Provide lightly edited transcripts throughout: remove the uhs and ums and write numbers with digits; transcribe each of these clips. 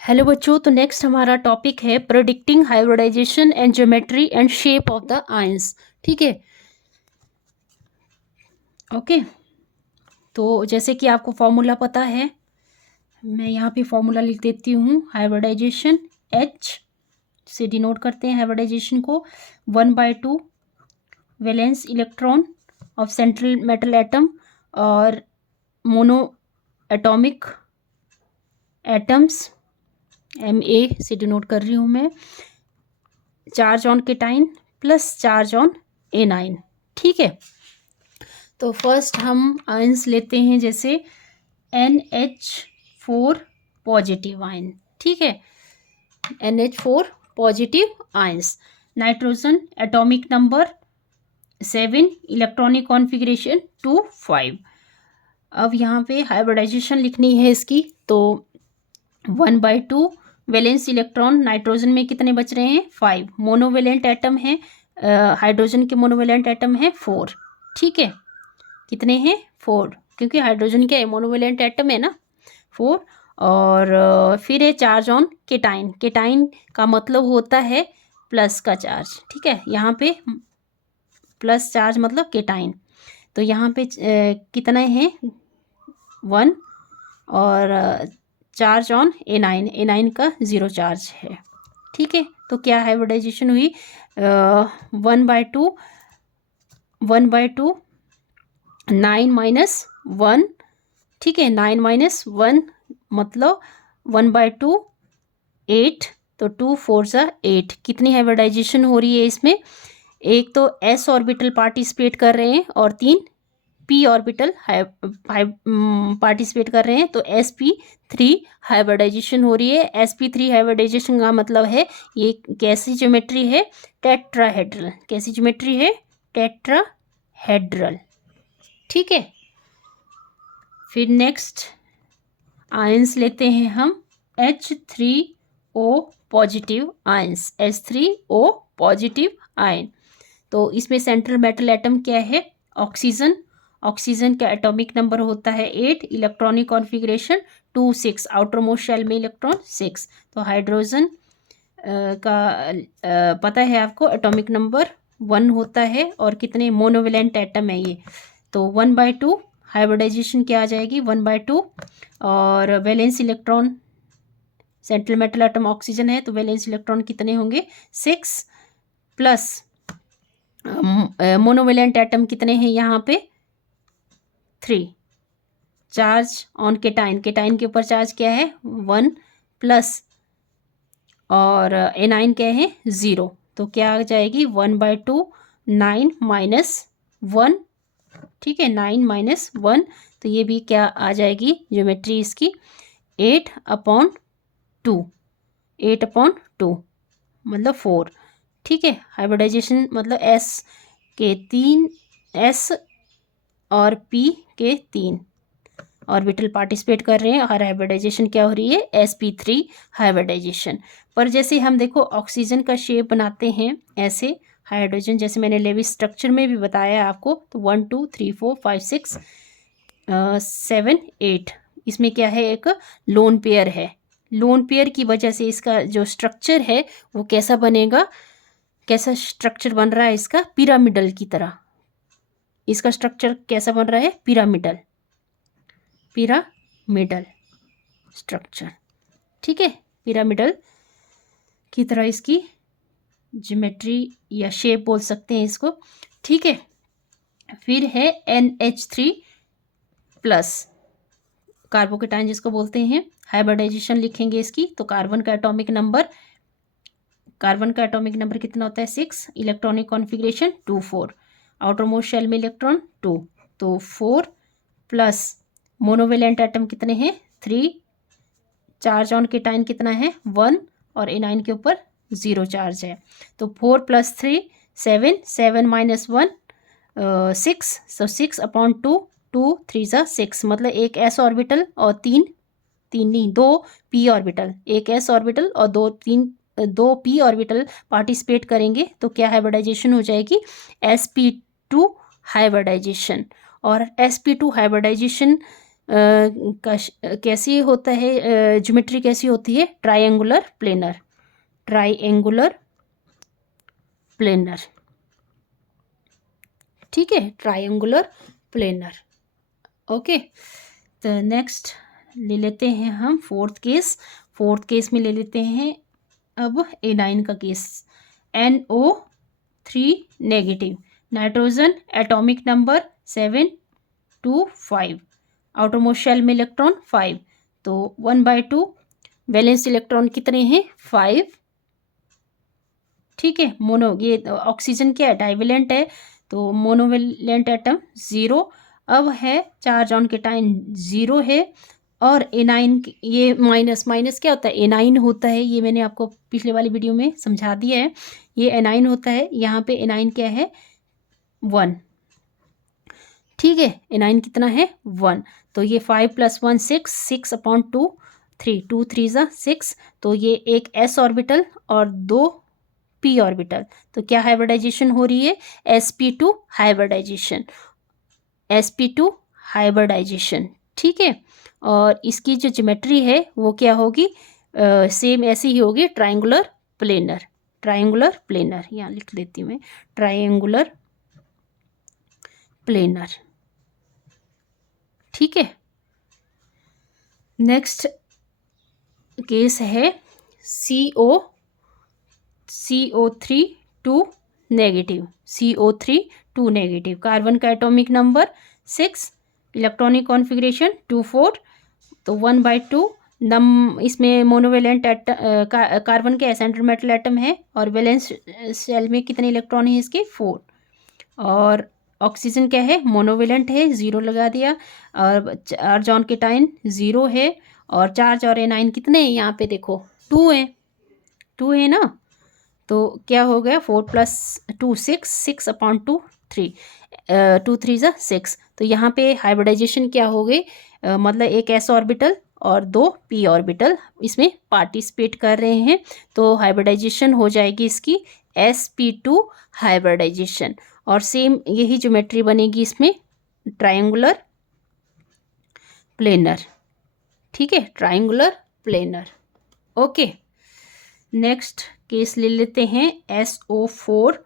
Hello बच्चों, तो next हमारा टॉपिक है predicting hybridization and geometry and shape of the ions. ठीक है, ओके। तो जैसे कि आपको फॉर्मूला पता है, मैं यहाँ पे फॉर्मूला लिख देती हूँ। हाइब्रिडाइजेशन H से डिनोट करते हैं हाइब्रिडाइजेशन को। 1/2 valence electron of central metal atom और मोनो एटॉमिक एटम्स, Ma से डिनोट कर रही हूँ मैं। Charge on cation plus charge on A9. ठीक है, तो फर्स्ट हम आयंस लेते हैं, जैसे NH4 पॉजिटिव आयन। ठीक है, NH4 positive ions. Nitrogen atomic number 7, electronic configuration 2 5। अब यहाँ पे हाइब्रिडाइजेशन लिखनी है इसकी, तो 1/2 वैलेंस इलेक्ट्रॉन नाइट्रोजन में कितने बच रहे हैं 5। मोनोवेलेंट एटम है, हाइड्रोजन के मोनोवेलेंट एटम है 4। ठीक है, कितने हैं 4, क्योंकि हाइड्रोजन क्या है, मोनोवेलेंट एटम है ना, 4। और फिर है चार्ज ऑन केटाइन। केटाइन का मतलब होता है प्लस का चार्ज। ठीक है, यहाँ पे प्लस चार्ज मतलब केटाइन। तो यहाँ पे कितने हैं 1, और चार्ज ऑन एनाइन, एनाइन का 0 चार्ज है। ठीक है, तो क्या हाइब्रिडाइजेशन हुई, 1/2 9 - 1। ठीक है, 9 - 1 मतलब 1/2 8, तो 2 4 ज़ा 8। कितनी हाइब्रिडाइजेशन हो रही है इसमें, एक तो s ऑर्बिटल पार्टिसिपेट कर रहे हैं और 3 p ऑर्बिटल पार्टिसिपेट कर रहे हैं, तो sp3 हाइब्रिडाइजेशन हो रही है। sp3 हाइब्रिडाइजेशन का मतलब है ये कैसी ज्योमेट्री है, टेट्राहेड्रल। कैसी ज्योमेट्री है, टेट्राहेड्रल। ठीक है, फिर नेक्स्ट आयंस लेते हैं हम H3O positive ions. H3O positive ion, तो इसमें सेंट्रल मेटल एटम क्या है, ऑक्सीजन। ऑक्सीजन का एटॉमिक नंबर होता है 8, electronic configuration 2 6, outermost shell में इलेक्ट्रॉन 6। तो हाइड्रोजन का पता है आपको, एटॉमिक नंबर 1 होता है, और कितने मोनोवेलेंट एटम है ये, तो 1/2 हाइब्रिडाइजेशन क्या आ जाएगी 1/2। और valence electron, central metal atom oxygen है, तो वैलेंस इलेक्ट्रॉन कितने होंगे 6, प्लस मोनोवेलेंट एटम कितने हैं यहाँ पे 3। चार्ज ऑन केटाइन, केटाइन के ऊपर चार्ज क्या है 1, प्लस और एनाइन क्या है 0। तो क्या आ जाएगी 1/2 9 - 1। ठीक है, 9 - 1, तो ये भी क्या आ जाएगी ज्योमेट्री इसकी 8/2। 8/2 मतलब 4। ठीक है, हाइब्रिडाइजेशन मतलब S के 3, S और P के 3 ऑर्बिटल पार्टिसिपेट कर रहे हैं, और हाइब्रिडाइजेशन क्या हो रही है sp3 हाइब्रिडाइजेशन। पर जैसे हम देखो ऑक्सीजन का शेप बनाते हैं ऐसे, हाइड्रोजन जैसे मैंने लेविस स्ट्रक्चर में भी बताया आपको, तो 1 2 3 4 5 6 7 8, इसमें क्या है एक लोन पेयर है। लोन पेयर की वजह से इसका जो स्ट्रक्चर है वो कैसा बनेगा, कैसा स्ट्रक्चर बन रहा है इसका, पिरामिडल की तरह। इसका स्ट्रक्चर कैसा बन रहा है, पिरामिडल, पिरामिडल स्ट्रक्चर। ठीक है, पिरामिडल की तरह इसकी ज्योमेट्री या शेप बोल सकते हैं इसको। ठीक है, फिर है NH3 प्लस, कार्बोकेटाइन जिसको बोलते हैं। हाइब्रिडाइजेशन लिखेंगे इसकी, तो कार्बन का एटॉमिक नंबर, कार्बन का एटॉमिक नंबर कितना होता है 6, electronic configuration 2 4, outermost shell में इलेक्ट्रॉन 2, तो 4 प्लस मोनोवेलेंट एटम कितने हैं 3, चार्ज ऑन केटाइन कितना है 1, और एनाइन के ऊपर 0 चार्ज है, तो 4 + 3 7, 7 - 1 6, सो 6/2, 2 3 ज़ा 6, मतलब एक s ऑर्बिटल और 3 नहीं 2 p ऑर्बिटल, एक s ऑर्बिटल और 2 p ऑर्बिटल पार्टिसिपेट करेंगे, तो क्या हाइब्रिडाइजेशन हो जाएगी sp2 हाइब्रिडाइजेशन। और sp2 हाइब्रिडाइजेशन कैसी होता है, ज्योमेट्री कैसी होती है, ट्रायंगुलर प्लेनर, ट्रायंगुलर प्लेनर, ठीक है, ट्रायंगुलर प्लेनर। ओके, तो नेक्स्ट ले लेते हैं हम फोर्थ केस। फोर्थ केस में ले लेते हैं अब A9 का केस। NO3 नेगेटिव, nitrogen atomic number 725, outermost shell में इलेक्ट्रॉन 5, तो 1/2, वैलेंस इलेक्ट्रॉन कितने हैं 5, ठीक है। मोनो, ये ऑक्सीजन क्या है, डाइवेलेंट है, तो मोनोवेलेंट एटम 0। अब है चार्ज ऑन केटाइन 0 है, और A9 ये माइनस क्या होता है, A9 होता है, ये मैंने आपको पिछले वाली वीडियो में समझा दिया है, ये A9 होता है। यहाँ पे A9 क्या है 1, ठीक है, A9 कितना है 1, तो ये 5 + 1 6, 6/2 3, 2 3 ज़ा 6, तो ये एक s ऑर्बिटल और 2 p ऑर्बिटल, तो क्या हाइब्रिडाइजेशन हो रही है, sp2 हाइब्रिडाइजेशन, sp2 हाइब्रिडाइजेशन, ठीक है। और इसकी जो ज्योमेट्री है वो क्या होगी, सेम ऐसी ही होगी, ट्रायंगुलर प्लेनर, ट्रायंगुलर प्लेनर, यहाँ लिख लेती हूँ मैं, ट्रायंगुलर प्लेनर, ठीक है। नेक्स्ट केस है CO3 2 negative, CO3 2 negative, carbon का एटॉमिक नंबर 6, इलेक्ट्रॉनिक कॉन्फ़िगरेशन 2 4, तो 1/2, इसमें मोनोवेलेंट कार्बन के सेंट्रल मेटल एटम है, और वैलेंस शेल में कितने इलेक्ट्रॉन है इसके 4, और ऑक्सीजन क्या है, मोनोवेलेंट है, 0 लगा दिया, और चार्ज ऑन केटाइन 0 है, और चार्ज और A9 कितने हैं यहाँ पे देखो 2 है, 2 है ना, तो क्या हो गया 4 + 2 6, 6/2 3, 2 3 ज़ा 6, तो यहाँ पे हाइब्रिडाइजेशन क्या हो गई, मतलब एक s ऑर्बिटल और 2 p ऑर्बिटल इसमें पार्टिसिपेट कर रहे हैं, तो हाइब्रिडाइजेशन हो जाएगी इसकी sp2 हाइब्रिडाइजेशन, और सेम यही ज्योमेट्री बनेगी इसमें, ट्रायंगुलर प्लेनर, ठीक है, triangular planar. Okay, next case ले लेते हैं SO4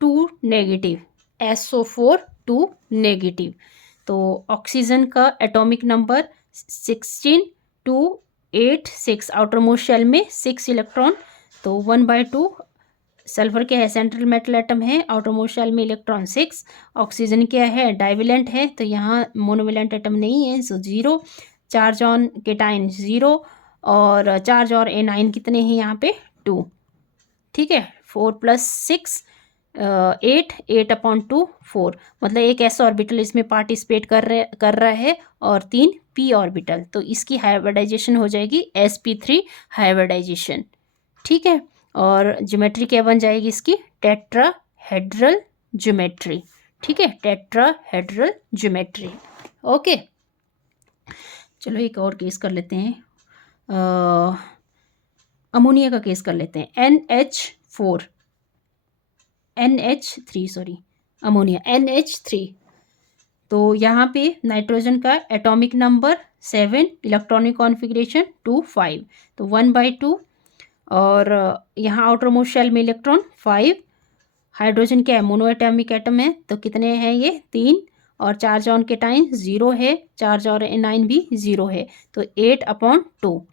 2 नेगेटिव, SO4 2 नेगेटिव, तो ऑक्सीजन का एटॉमिक नंबर 16 2 8 6, आउटरमोस्ट शेल में 6 इलेक्ट्रॉन, तो 1/2, सल्फर क्या है, सेंट्रल मेटल एटम है, आउटरमोस्ट शेल में इलेक्ट्रॉन 6, ऑक्सीजन क्या है, डाइवेलेंट है, तो यहाँ मोनोवेलेंट एटम नहीं है, सो 0, चार्ज ऑन केटाइन 0, और चार्ज और A9 कितने हैं यहाँ पे 2, ठीक है, 4 + 6 8, 8/2 4, मतलब एक s ऑर्बिटल इसमें पार्टिसिपेट कर रहा है, और 3 p ऑर्बिटल, तो इसकी हाइब्रिडाइजेशन हो जाएगी sp3 हाइब्रिडाइजेशन, ठीक है। और ज्योमेट्री क्या बन जाएगी इसकी, टेट्राहेड्रल ज्योमेट्री, ठीक है, टेट्राहेड्रल ज्योमेट्री। ओके, चलो एक और केस कर लेते हैं, अमोनिया का केस कर लेते हैं, NH3 सॉरी, अमोनिया NH3, तो यहाँ पे नाइट्रोजन का एटॉमिक नंबर 7, इलेक्ट्रॉनिक कॉन्फ़िगरेशन 2 5, तो 1/2, और यहाँ आउटरमोस्ट शेल में इलेक्ट्रॉन 5, हाइड्रोजन क्या है, मोनो एटॉमिक एटम है, तो कितने हैं ये 3, और चार्ज ऑन केटाइन 0 है, चार्ज और A9 भी 0 है, तो 8/2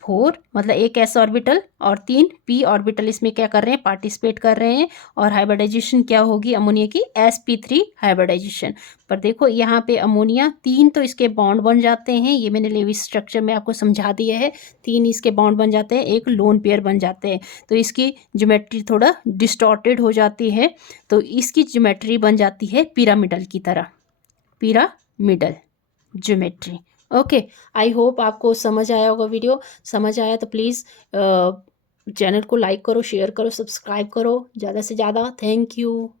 4, मतलब एक s ऑर्बिटल और 3 p ऑर्बिटल इसमें क्या कर रहे हैं, पार्टिसिपेट कर रहे हैं, और हाइब्रिडाइजेशन क्या होगी अमोनिया की, sp3 हाइब्रिडाइजेशन। पर देखो यहाँ पे अमोनिया 3 तो इसके बॉन्ड बन जाते हैं, ये मैंने लेविस स्ट्रक्चर में आपको समझा दिया है, 3 इसके बॉन्ड बन जाते हैं, एक लोन पेयर बन जाते हैं, तो इसकी ज्योमेट्री थोड़ा डिस्टॉर्टेड हो जाती है, तो इसकी ज्योमेट्री बन जाती है पिरामिडल की तरह, pyramidal geometry. Okay, I hope आपको समझ आया होगा, वीडियो समझ आया तो प्लीज़ चैनल को लाइक करो, शेयर करो, सब्सक्राइब करो ज़्यादा से ज़्यादा। Thank you.